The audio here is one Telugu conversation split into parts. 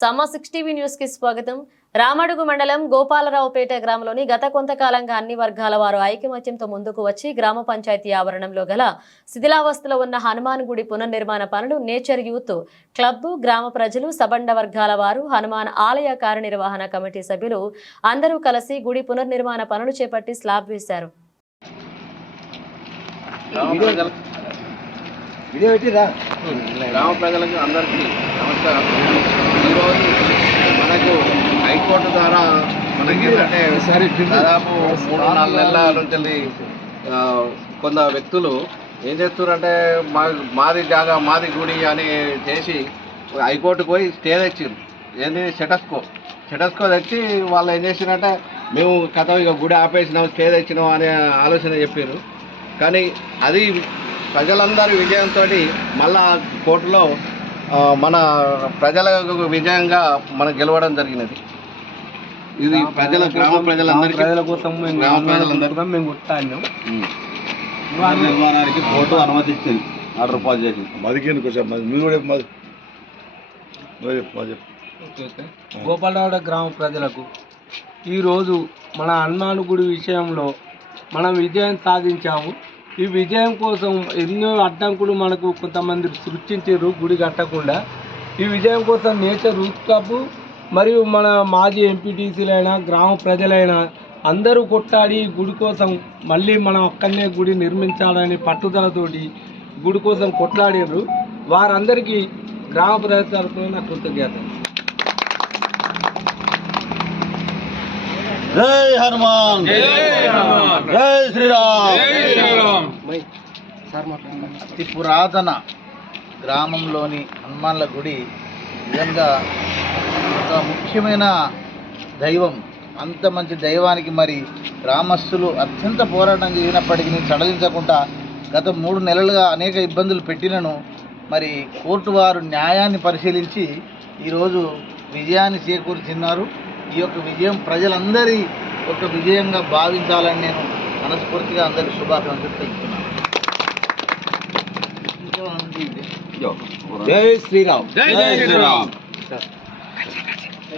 సమ్మ సిక్స్ టీవీ న్యూస్కి స్వాగతం. రామడుగు మండలం గోపాలరావుపేట గ్రామంలోని గత కొంతకాలంగా అన్ని వర్గాల వారు ఐకమత్యంతో ముందుకు వచ్చి గ్రామ పంచాయతీ ఆవరణంలో గల శిథిలావస్థలో ఉన్న హనుమాన్ గుడి పునర్నిర్మాణ పనులు నేచర్ యూత్ క్లబ్ గ్రామ ప్రజలు సబండ వర్గాల వారు హనుమాన్ ఆలయ కార్యనిర్వహణ కమిటీ సభ్యులు అందరూ కలిసి గుడి పునర్నిర్మాణ పనులు చేపట్టి స్లాబ్ వేశారు. గ్రామ ప్రజలకు అందరికీ నమస్కారం. హైకోర్టు ద్వారా మనకి ఏంటంటే దాదాపు మూడు నాలుగు నెలల నుంచి కొంత వ్యక్తులు ఏం చేస్తున్నారంటే మా మాది జాగా మాది గుడి అని చేసి హైకోర్టుకు పోయి స్టే తెచ్చారు ఏంది? సెటస్కో సెటస్కో తెచ్చి వాళ్ళు ఏం చేసిరంటే మేము కథ ఇక గుడి ఆపేసినాం స్టే తెచ్చినాం అనే ఆలోచన చెప్పారు కానీ అది ప్రజలందరి విజయంతో మళ్ళా కోర్టులో మన ప్రజల విజయంగా మనం గెలవడం జరిగినది. ఇది ప్రజల గ్రామ ప్రజలందరికీ ప్రజల కోసం మేము గ్రామ ప్రజలందరికీ మేము. నిర్మాణానికి కోర్టు ఆర్డర్ పాస్ చేసి మదికేందుకు వచ్చారు మరి మీరు. కూడా మాది గ్రామ ప్రజలకు ఈరోజు మన హనుమాన్ గుడి విషయంలో మనం విజయం సాధించాము. ఈ విజయం కోసం ఎన్నో అడ్డంకులు మనకు కొంతమంది సృష్టించారు గుడి కట్టకుండా. ఈ విజయం కోసం నేచర్ రూట్ క్లబ్ మరియు మన మాజీ ఎంపీటీసీలైనా గ్రామ ప్రజలైనా అందరూ కొట్టాడి ఈ గుడి కోసం మళ్ళీ మనం అక్కడనే గుడి నిర్మించాలని పట్టుదలతోటి గుడి కోసం కొట్లాడారు వారందరికీ గ్రామ ప్రజల తరఫున నా కృతజ్ఞతలు జై హనుమాన్! జై శ్రీరామ్! అతి పురాతన గ్రామంలోని హనుమాన్ల గుడి నిజంగా ఒక ముఖ్యమైన దైవం అంత మంచి దైవానికి మరి గ్రామస్తులు అత్యంత పోరాటం చేసినప్పటికీ సడలించకుండా గత మూడు నెలలుగా అనేక ఇబ్బందులు పెట్టినను. మరి కోర్టు వారు న్యాయాన్ని పరిశీలించి ఈరోజు విజయాన్ని చేకూర్చున్నారు ఈ యొక్క విజయం ప్రజలందరి ఒక విజయంగా భావించాలని నేను మనస్ఫూర్తిగా అందరి శుభాకాంక్షలు తెలుపుతున్నాను. జై శ్రీరామ్. జై శ్రీరామ్.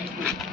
శ్రీరామ్